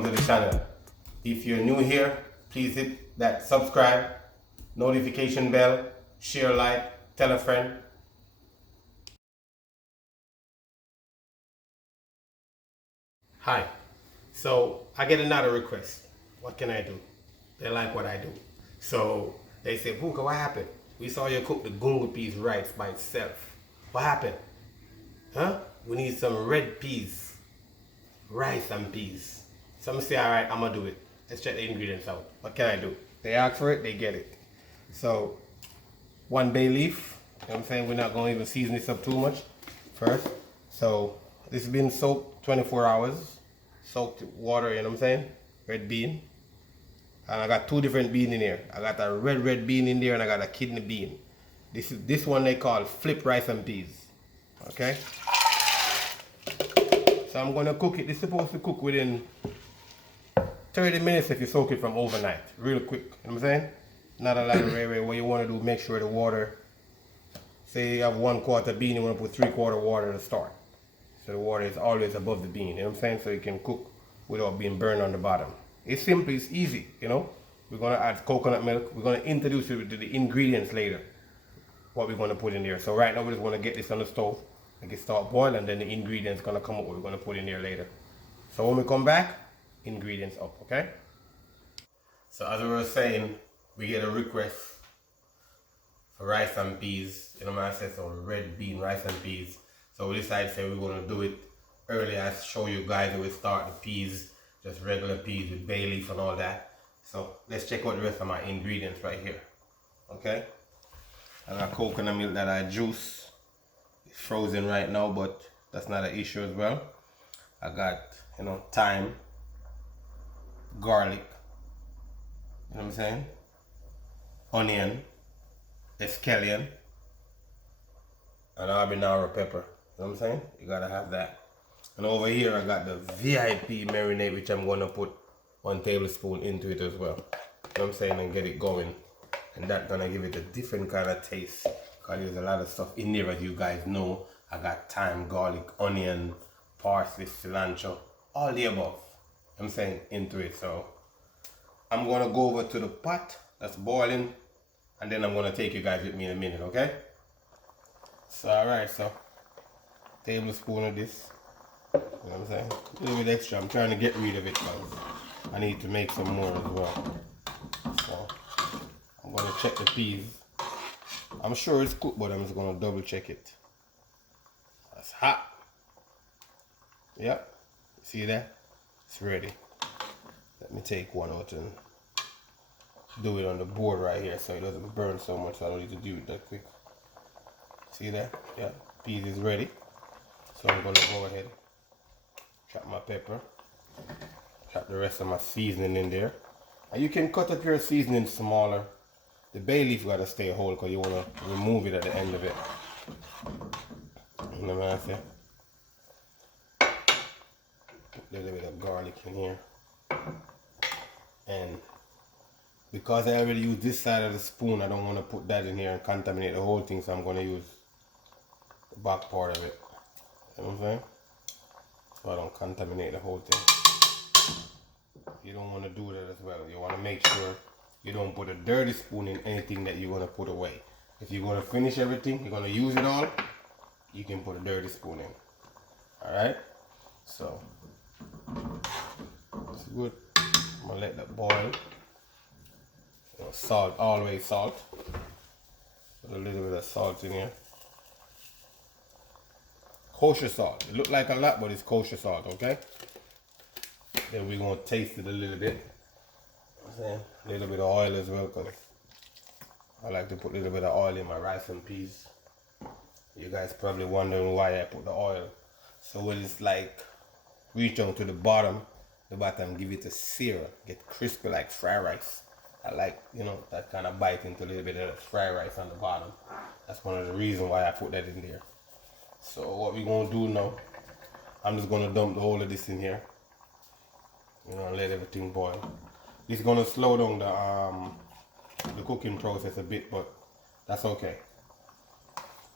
welcome to the channel. If you're new here, please hit that subscribe, notification bell, share, like, tell a friend. Hi. So I get another request. What can I do? They like what I do. So they say, Bouka, what happened? We saw you cook the gungo peas rice by itself. What happened? Huh? We need some red peas, rice and peas. Some say, all right, I'm gonna do it. Let's check the ingredients out. What can I do? They ask for it, they get it. So, 1 bay leaf. You know what I'm saying? We're not gonna even season this up too much first. So, this has been soaked 24 hours. Soaked water, you know what I'm saying? Red bean. And I got 2 different beans in here. I got a red bean in there and I got a kidney bean. This one they call flip rice and peas. Okay? So I'm gonna cook it. This is supposed to cook within 30 minutes if you soak it from overnight. Real quick. You know what I'm saying? Not a lot of what you want to do, make sure the water, say you have 1/4 bean, you want to put 3/4 water to start. So the water is always above the bean, you know what I'm saying? So you can cook without being burned on the bottom. It's simple, it's easy, you know? We're gonna add coconut milk. We're gonna introduce you to the ingredients later. What we're gonna put in there. So right now we just wanna get this on the stove. Make it start boil and then the ingredients gonna come up what we're gonna put in there later. So when we come back, ingredients up, okay? So as we were saying, we get a request for rice and peas. You know what I said, so red bean rice and peas. So we decided say we're gonna do it early. I show you guys how we start the peas, just regular peas with bay leaf and all that. So let's check out the rest of my ingredients right here. Okay? I got coconut milk that I juice. It's frozen right now, but that's not an issue as well. I got, you know, thyme, garlic, you know what I'm saying? Onion, escallion, and habanero pepper. You know what I'm saying? You gotta have that. And over here I got the VIP marinade, which I'm gonna put 1 tablespoon into it as well. You know what I'm saying? And get it going. And that's gonna give it a different kind of taste. Cause there's a lot of stuff in there, as you guys know. I got thyme, garlic, onion, parsley, cilantro, all the above. You know what I'm saying? Into it. So I'm gonna go over to the pot that's boiling, and then I'm gonna take you guys with me in a minute, okay? So alright, so tablespoon of this. You know what I'm saying? A little bit extra. I'm trying to get rid of it because I need to make some more as well. So I'm gonna check the peas. I'm sure it's cooked, but I'm just gonna double check it. That's hot. Yep. See that? It's ready. Let me take one out and do it on the board right here so it doesn't burn so much. So I don't need to do it that quick. See that? Yeah. Peas is ready. So I'm gonna go ahead, chop my pepper, chop the rest of my seasoning in there. And you can cut up your seasoning smaller. The bay leaf gotta stay whole because you wanna remove it at the end of it. You know what I'm saying? Put a little bit of garlic in here. And because I already used this side of the spoon, I don't want to put that in here and contaminate the whole thing, so I'm gonna use the back part of it. You know what I'm saying? So I don't contaminate the whole thing. You don't want to do that as well. You want to make sure you don't put a dirty spoon in anything that you're going to put away. If you're going to finish everything, you're going to use it all, you can put a dirty spoon in. Alright? So, it's good. I'm going to let that boil. You know, salt, always salt. Put a little bit of salt in here. Kosher salt. It looks like a lot, but it's kosher salt, okay? Then we're going to taste it a little bit. A little bit of oil as well, because I like to put a little bit of oil in my rice and peas. You guys probably wondering why I put the oil. So when it's like reach down to the bottom give it a sear, get crispy like fried rice. I like, you know, that kind of bite into a little bit of the fried rice on the bottom. That's one of the reasons why I put that in there. So what we're gonna do now, I'm just gonna dump the whole of this in here. You know, and let everything boil. This is gonna slow down the cooking process a bit, but that's okay.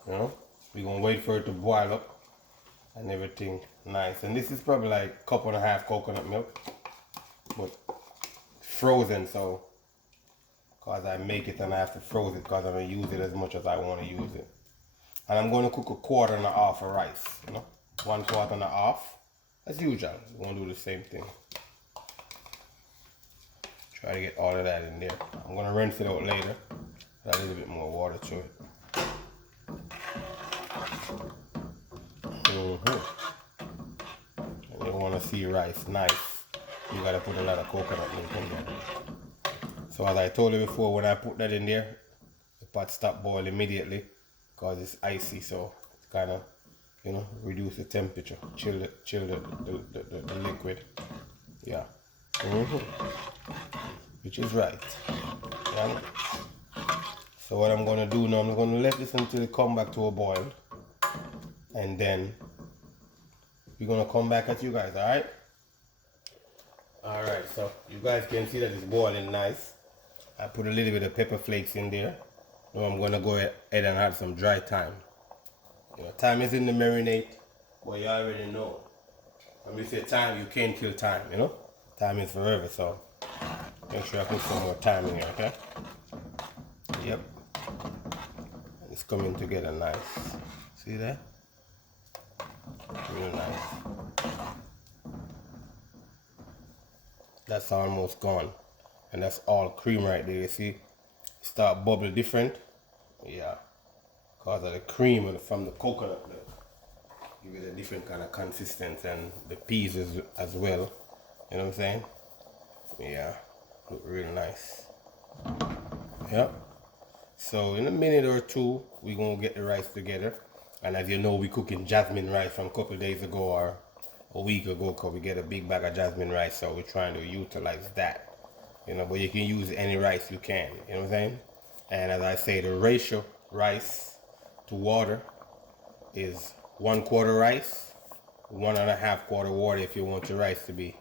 You know, we're gonna wait for it to boil up and everything nice. And this is probably like 1.5 cups coconut milk. but frozen, so because I make it and I have to froze it because I don't use it as much as I want to use it. And I'm going to cook 1/4 of rice, you know, 1/4 as usual. We're going to do the same thing. Try to get all of that in there. I'm going to rinse it out later. Add a little bit more water to it. And you want to see rice nice, you got to put a lot of coconut milk in there. So as I told you before, when I put that in there, the pot stopped boiling immediately because it's icy, so it's kind of, you know, reduce the temperature, chill the liquid. Yeah. Which is right. Yeah. So what I'm going to do now, I'm going to let this until it come back to a boil. And then we're going to come back at you guys, alright? Alright, so you guys can see that it's boiling nice. I put a little bit of pepper flakes in there. Now I'm going to go ahead and add some dry thyme. You know, thyme is in the marinade, but you already know. When we say thyme, you can't kill thyme, you know? Thyme is forever, so make sure I put some more thyme in here, okay? Yep. It's coming together nice. See that? Real nice. That's almost gone. And that's all cream right there, you see? Start bubble different. Yeah. Because of the cream from the coconut milk. Give it a different kind of consistency, and the peas as well. You know what I'm saying? Yeah. Look real nice. Yep. So in a minute or two, we're going to get the rice together. And as you know, we're cooking jasmine rice from a couple of days ago or a week ago, because we get a big bag of jasmine rice, so we're trying to utilize that. You know, but you can use any rice you can, you know what I'm saying? And as I say, the ratio rice to water is 1/4 rice, 1.5 water if you want your rice to be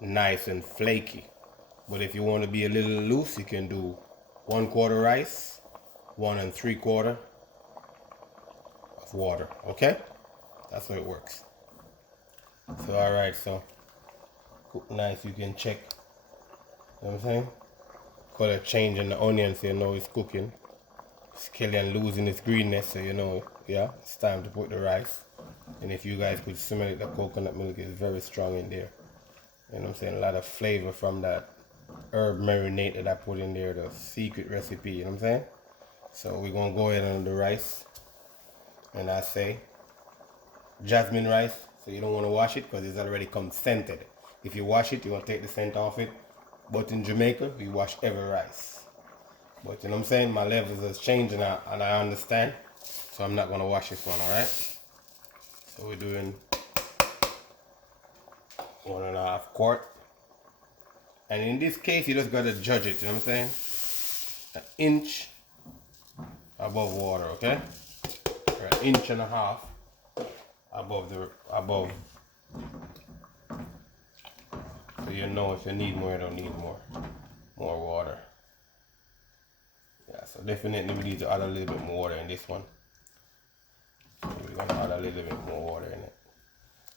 nice and flaky. But if you want to be a little loose, you can do 1/4 rice, 1 3/4 of water, okay? That's how it works. So alright, so cook nice, you can check, you know what I'm saying? Color change in the onion, so you know it's cooking. It's killing, losing its greenness, so you know, yeah, it's time to put the rice. And if you guys could smell it, the coconut milk is very strong in there. You know what I'm saying? A lot of flavor from that herb marinade that I put in there, the secret recipe, you know what I'm saying? So we're gonna go ahead on the rice. And I say jasmine rice, so you don't want to wash it because it's already come scented. If you wash it, you're gonna take the scent off it. But in Jamaica, we wash every rice. But you know what I'm saying? My levels has changed and I understand. So I'm not gonna wash this one, alright? So we're doing 1.5 quart. And in this case, you just gotta judge it, you know what I'm saying? An inch above water, okay? Or 1.5 inches above. So you know if you need more, you don't need more water. Yeah, so definitely we need to add a little bit more water in this one. So we're gonna add a little bit more water in it.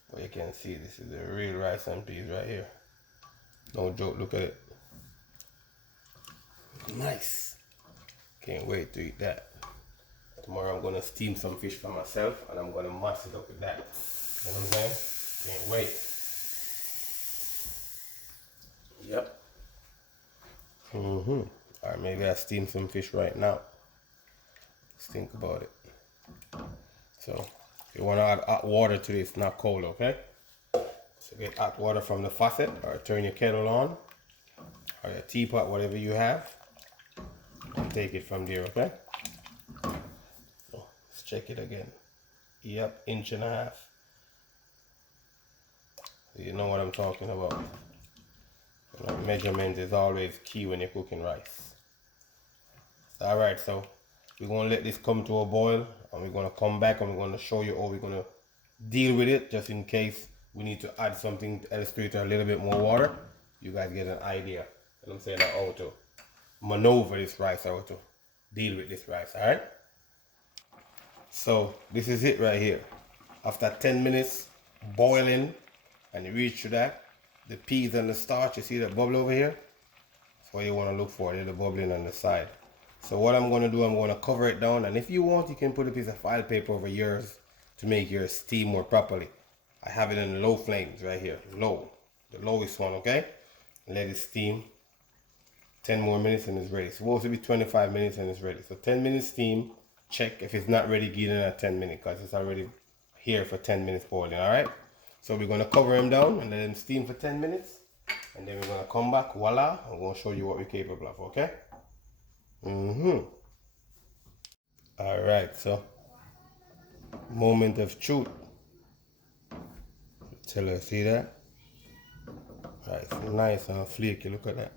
But you can see this is the real rice and peas right here. No joke, look at it. Nice. Can't wait to eat that. Tomorrow I'm gonna steam some fish for myself and I'm gonna mash it up with that. You know what I'm saying? Can't wait. Yep. Or maybe I steam some fish right now. Let's think about it. So you wanna add hot water to this, not cold, okay? So get hot water from the faucet or turn your kettle on or your teapot, whatever you have, and take it from there, okay? So let's check it again. Yep, 1.5 inches. So you know what I'm talking about. You know, measurement is always key when you're cooking rice. Alright, so we're gonna let this come to a boil and we're gonna come back and we're gonna show you how we're gonna deal with it, just in case we need to add something else to it or a little bit more water. You guys get an idea. You know what I'm saying? How to maneuver this rice, how to deal with this rice, alright? So this is it right here. After 10 minutes boiling and you reach to that, the peas and the starch. You see that bubble over here? That's what you want to look for. There's the bubbling on the side. So what I'm going to do, I'm going to cover it down. And if you want, you can put a piece of file paper over yours to make yours steam more properly. I have it in low flames right here. Low. The lowest one, okay? Let it steam. 10 more minutes and it's ready. It's supposed to be 25 minutes and it's ready. So 10 minutes steam. Check if it's not ready, get in at 10 minutes because it's already here for 10 minutes boiling, alright? So we're going to cover him down and let him steam for 10 minutes. And then we're going to come back, voila, I'm going to show you what we're capable of, okay? Alright, so moment of truth. Tell her, see that? Right, it's nice and flaky, look at that.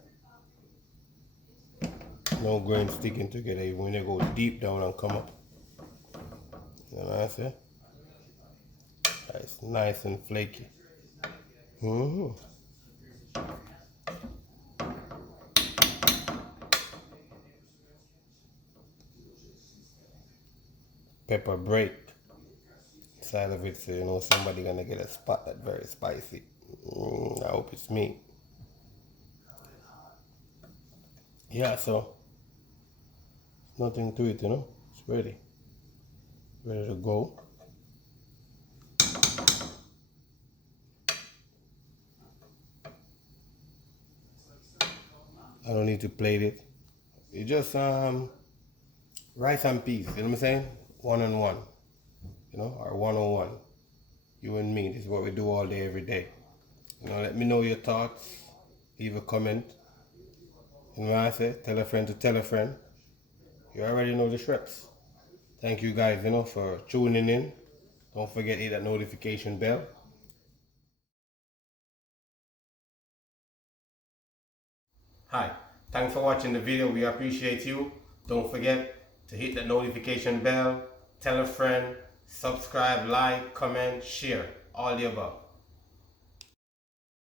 No grain sticking together even when they go deep down and come up. You know what I say? Right, it's nice and flaky. Pepper break inside of it, so you know somebody gonna get a spot that's very spicy. I hope it's me. Yeah, so nothing to it, you know. It's ready to go. I don't need to plate it. You just rice and peas, you know what I'm saying? One on one, you know, or 101. You and me, this is what we do all day, every day. You know, let me know your thoughts, leave a comment. You know what I say? Tell a friend to tell a friend. You already know the shreps. Thank you guys, you know, for tuning in. Don't forget to hit that notification bell. Hi, thanks for watching the video. We appreciate you. Don't forget to hit that notification bell, tell a friend, subscribe, like, comment, share, all the above.